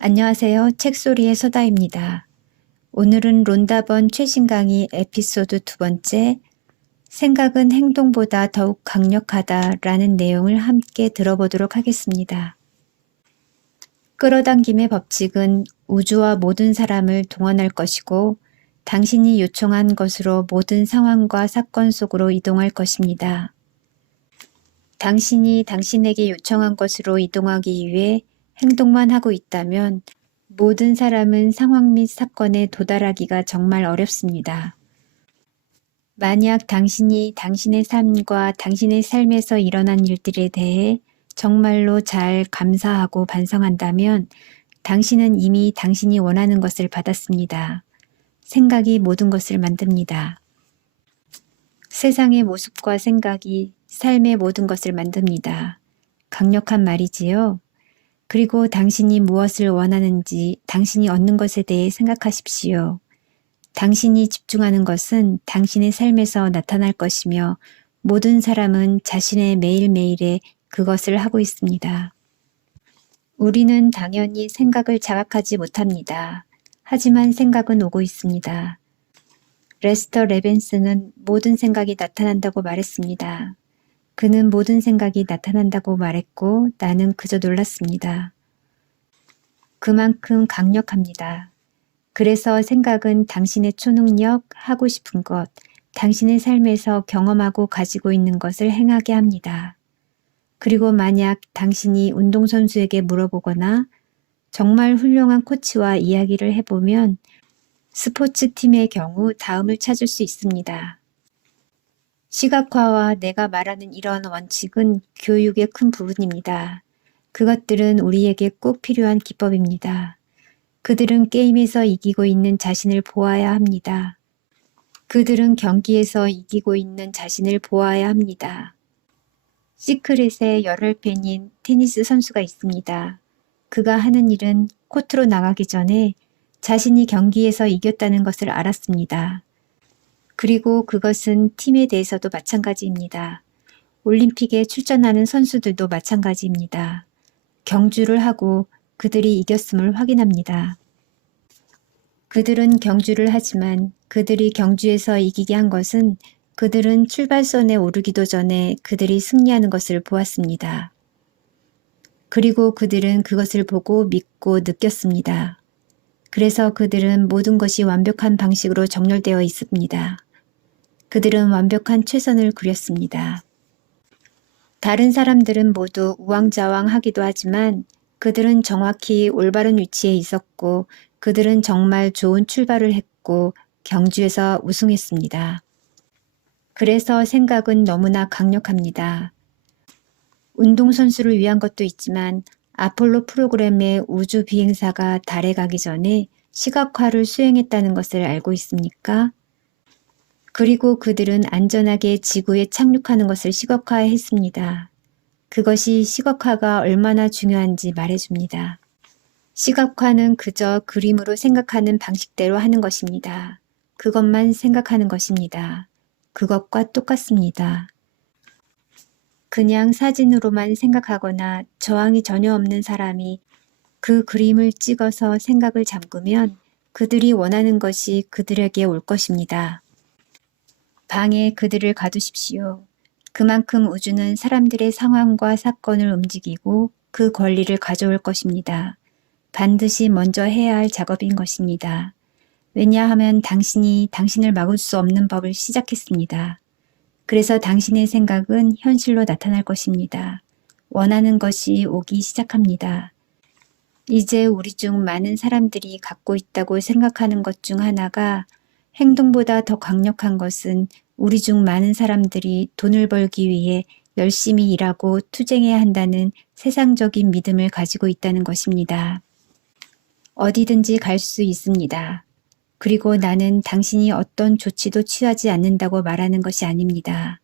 안녕하세요. 책소리의 서다입니다. 오늘은 론다번 최신 강의 에피소드 2번째 생각은 행동보다 더욱 강력하다라는 내용을 함께 들어보도록 하겠습니다. 끌어당김의 법칙은 우주와 모든 사람을 동원할 것이고 당신이 요청한 것으로 모든 상황과 사건 속으로 이동할 것입니다. 당신이 당신에게 요청한 것으로 이동하기 위해 행동만 하고 있다면 모든 사람은 상황 및 사건에 도달하기가 정말 어렵습니다. 만약 당신이 당신의 삶과 당신의 삶에서 일어난 일들에 대해 정말로 잘 감사하고 반성한다면 당신은 이미 당신이 원하는 것을 받았습니다. 생각이 모든 것을 만듭니다. 세상의 모습과 생각이 삶의 모든 것을 만듭니다. 강력한 말이지요. 그리고 당신이 무엇을 원하는지 당신이 얻는 것에 대해 생각하십시오. 당신이 집중하는 것은 당신의 삶에서 나타날 것이며 모든 사람은 자신의 매일매일에 그것을 하고 있습니다. 우리는 당연히 생각을 자각하지 못합니다. 하지만 생각은 오고 있습니다. 레스터 레벤스는 모든 생각이 나타난다고 말했습니다. 그는 모든 생각이 나타난다고 말했고 나는 그저 놀랐습니다. 그만큼 강력합니다. 그래서 생각은 당신의 초능력, 하고 싶은 것, 당신의 삶에서 경험하고 가지고 있는 것을 행하게 합니다. 그리고 만약 당신이 운동선수에게 물어보거나 정말 훌륭한 코치와 이야기를 해보면 스포츠팀의 경우 다음을 찾을 수 있습니다. 시각화와 내가 말하는 이런 원칙은 교육의 큰 부분입니다. 그것들은 우리에게 꼭 필요한 기법입니다. 그들은 게임에서 이기고 있는 자신을 보아야 합니다. 그들은 경기에서 이기고 있는 자신을 보아야 합니다. 시크릿의 열혈 팬인 테니스 선수가 있습니다. 그가 하는 일은 코트로 나가기 전에 자신이 경기에서 이겼다는 것을 알았습니다. 그리고 그것은 팀에 대해서도 마찬가지입니다. 올림픽에 출전하는 선수들도 마찬가지입니다. 경주를 하고 그들이 이겼음을 확인합니다. 그들은 경주를 하지만 그들이 경주에서 이기게 한 것은 그들은 출발선에 오르기도 전에 그들이 승리하는 것을 보았습니다. 그리고 그들은 그것을 보고 믿고 느꼈습니다. 그래서 그들은 모든 것이 완벽한 방식으로 정렬되어 있습니다. 그들은 완벽한 최선을 그렸습니다. 다른 사람들은 모두 우왕좌왕하기도 하지만 그들은 정확히 올바른 위치에 있었고 그들은 정말 좋은 출발을 했고 경주에서 우승했습니다. 그래서 생각은 너무나 강력합니다. 운동선수를 위한 것도 있지만 아폴로 프로그램의 우주 비행사가 달에 가기 전에 시각화를 수행했다는 것을 알고 있습니까? 그리고 그들은 안전하게 지구에 착륙하는 것을 시각화했습니다. 그것이 시각화가 얼마나 중요한지 말해줍니다. 시각화는 그저 그림으로 생각하는 방식대로 하는 것입니다. 그것만 생각하는 것입니다. 그것과 똑같습니다. 그냥 사진으로만 생각하거나 저항이 전혀 없는 사람이 그 그림을 찍어서 생각을 잠그면 그들이 원하는 것이 그들에게 올 것입니다. 방에 그들을 가두십시오. 그만큼 우주는 사람들의 상황과 사건을 움직이고 그 권리를 가져올 것입니다. 반드시 먼저 해야 할 작업인 것입니다. 왜냐하면 당신이 당신을 막을 수 없는 법을 시작했습니다. 그래서 당신의 생각은 현실로 나타날 것입니다. 원하는 것이 오기 시작합니다. 이제 우리 중 많은 사람들이 갖고 있다고 생각하는 것 중 하나가 행동보다 더 강력한 것은 우리 중 많은 사람들이 돈을 벌기 위해 열심히 일하고 투쟁해야 한다는 세상적인 믿음을 가지고 있다는 것입니다. 어디든지 갈 수 있습니다. 그리고 나는 당신이 어떤 조치도 취하지 않는다고 말하는 것이 아닙니다.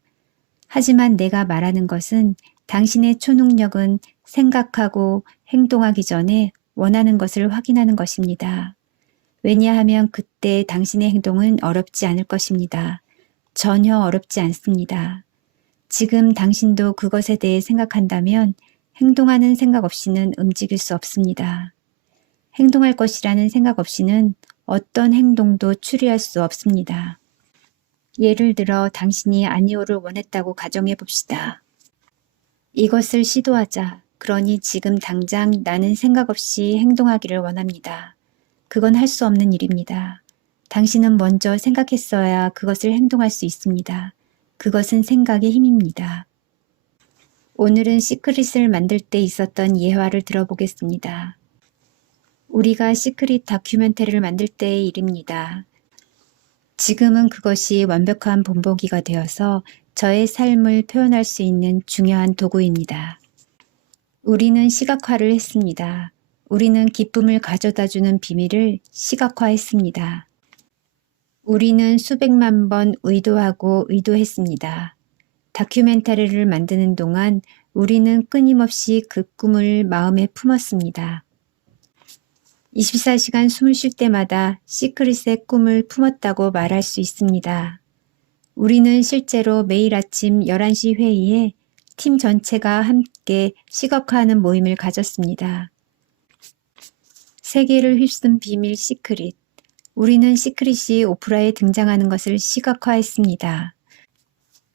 하지만 내가 말하는 것은 당신의 초능력은 생각하고 행동하기 전에 원하는 것을 확인하는 것입니다. 왜냐하면 그때 당신의 행동은 어렵지 않을 것입니다. 전혀 어렵지 않습니다. 지금 당신도 그것에 대해 생각한다면 행동하는 생각 없이는 움직일 수 없습니다. 행동할 것이라는 생각 없이는 어떤 행동도 추리할 수 없습니다. 예를 들어 당신이 아니오를 원했다고 가정해 봅시다. 이것을 시도하자. 그러니 지금 당장 나는 생각 없이 행동하기를 원합니다. 그건 할 수 없는 일입니다. 당신은 먼저 생각했어야 그것을 행동할 수 있습니다. 그것은 생각의 힘입니다. 오늘은 시크릿을 만들 때 있었던 예화를 들어보겠습니다. 우리가 시크릿 다큐멘터리를 만들 때의 일입니다. 지금은 그것이 완벽한 본보기가 되어서 저의 삶을 표현할 수 있는 중요한 도구입니다. 우리는 시각화를 했습니다. 우리는 기쁨을 가져다주는 비밀을 시각화했습니다. 우리는 수백만 번 의도하고 의도했습니다. 다큐멘터리를 만드는 동안 우리는 끊임없이 그 꿈을 마음에 품었습니다. 24시간 숨을 쉴 때마다 시크릿의 꿈을 품었다고 말할 수 있습니다. 우리는 실제로 매일 아침 11시 회의에 팀 전체가 함께 시각화하는 모임을 가졌습니다. 세계를 휩쓴 비밀 시크릿. 우리는 시크릿이 오프라에 등장하는 것을 시각화했습니다.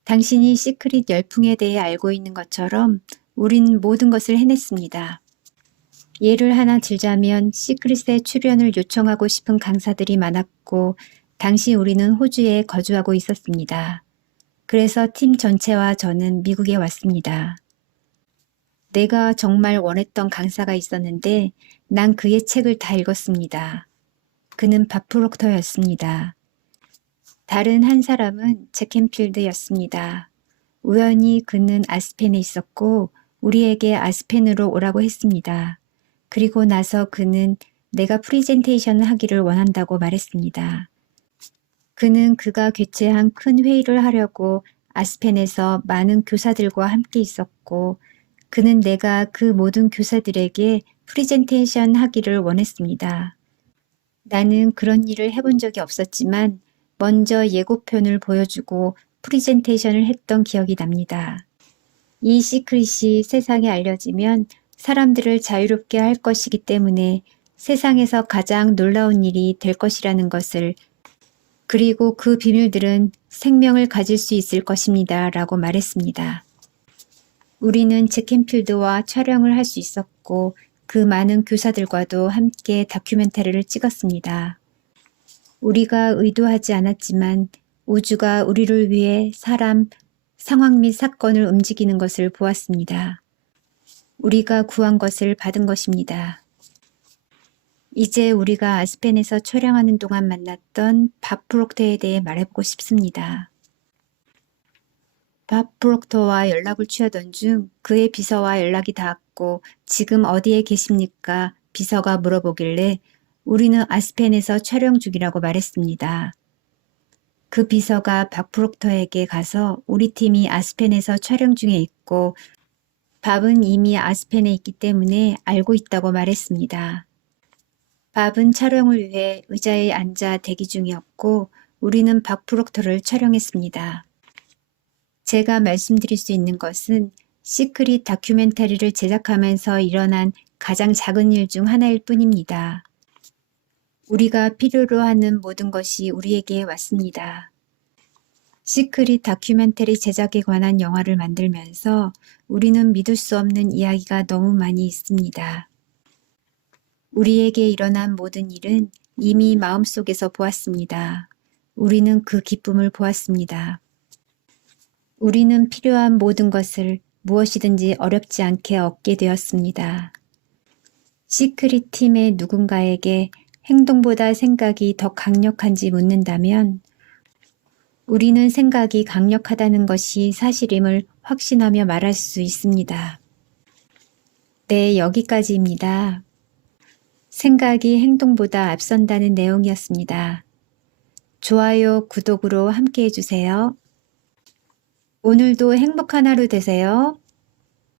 당신이 시크릿 열풍에 대해 알고 있는 것처럼 우린 모든 것을 해냈습니다. 예를 하나 들자면 시크릿의 출연을 요청하고 싶은 강사들이 많았고 당시 우리는 호주에 거주하고 있었습니다. 그래서 팀 전체와 저는 미국에 왔습니다. 내가 정말 원했던 강사가 있었는데 난 그의 책을 다 읽었습니다. 그는 밥 프록터였습니다. 다른 한 사람은 잭 캔필드였습니다. 우연히 그는 아스펜에 있었고 우리에게 아스펜으로 오라고 했습니다. 그리고 나서 그는 내가 프리젠테이션을 하기를 원한다고 말했습니다. 그는 그가 개최한 큰 회의를 하려고 아스펜에서 많은 교사들과 함께 있었고 그는 내가 그 모든 교사들에게 프리젠테이션 하기를 원했습니다. 나는 그런 일을 해본 적이 없었지만 먼저 예고편을 보여주고 프리젠테이션을 했던 기억이 납니다. 이 시크릿이 세상에 알려지면 사람들을 자유롭게 할 것이기 때문에 세상에서 가장 놀라운 일이 될 것이라는 것을 그리고 그 비밀들은 생명을 가질 수 있을 것입니다. 라고 말했습니다. 우리는 잭 캔필드와 촬영을 할 수 있었고 그 많은 교사들과도 함께 다큐멘터리를 찍었습니다. 우리가 의도하지 않았지만 우주가 우리를 위해 사람, 상황 및 사건을 움직이는 것을 보았습니다. 우리가 구한 것을 받은 것입니다. 이제 우리가 아스펜에서 촬영하는 동안 만났던 밥 프록터에 대해 말해보고 싶습니다. 밥 프록터와 연락을 취하던 중 그의 비서와 연락이 닿았고 지금 어디에 계십니까? 비서가 물어보길래 우리는 아스펜에서 촬영 중이라고 말했습니다. 그 비서가 밥 프록터에게 가서 우리 팀이 아스펜에서 촬영 중에 있고 밥은 이미 아스펜에 있기 때문에 알고 있다고 말했습니다. 밥은 촬영을 위해 의자에 앉아 대기 중이었고 우리는 밥 프록터를 촬영했습니다. 제가 말씀드릴 수 있는 것은 시크릿 다큐멘터리를 제작하면서 일어난 가장 작은 일 중 하나일 뿐입니다. 우리가 필요로 하는 모든 것이 우리에게 왔습니다. 시크릿 다큐멘터리 제작에 관한 영화를 만들면서 우리는 믿을 수 없는 이야기가 너무 많이 있습니다. 우리에게 일어난 모든 일은 이미 마음속에서 보았습니다. 우리는 그 기쁨을 보았습니다. 우리는 필요한 모든 것을 무엇이든지 어렵지 않게 얻게 되었습니다. 시크릿 팀의 누군가에게 행동보다 생각이 더 강력한지 묻는다면 우리는 생각이 강력하다는 것이 사실임을 확신하며 말할 수 있습니다. 네, 여기까지입니다. 생각이 행동보다 앞선다는 내용이었습니다. 좋아요, 구독으로 함께 해주세요. 오늘도 행복한 하루 되세요.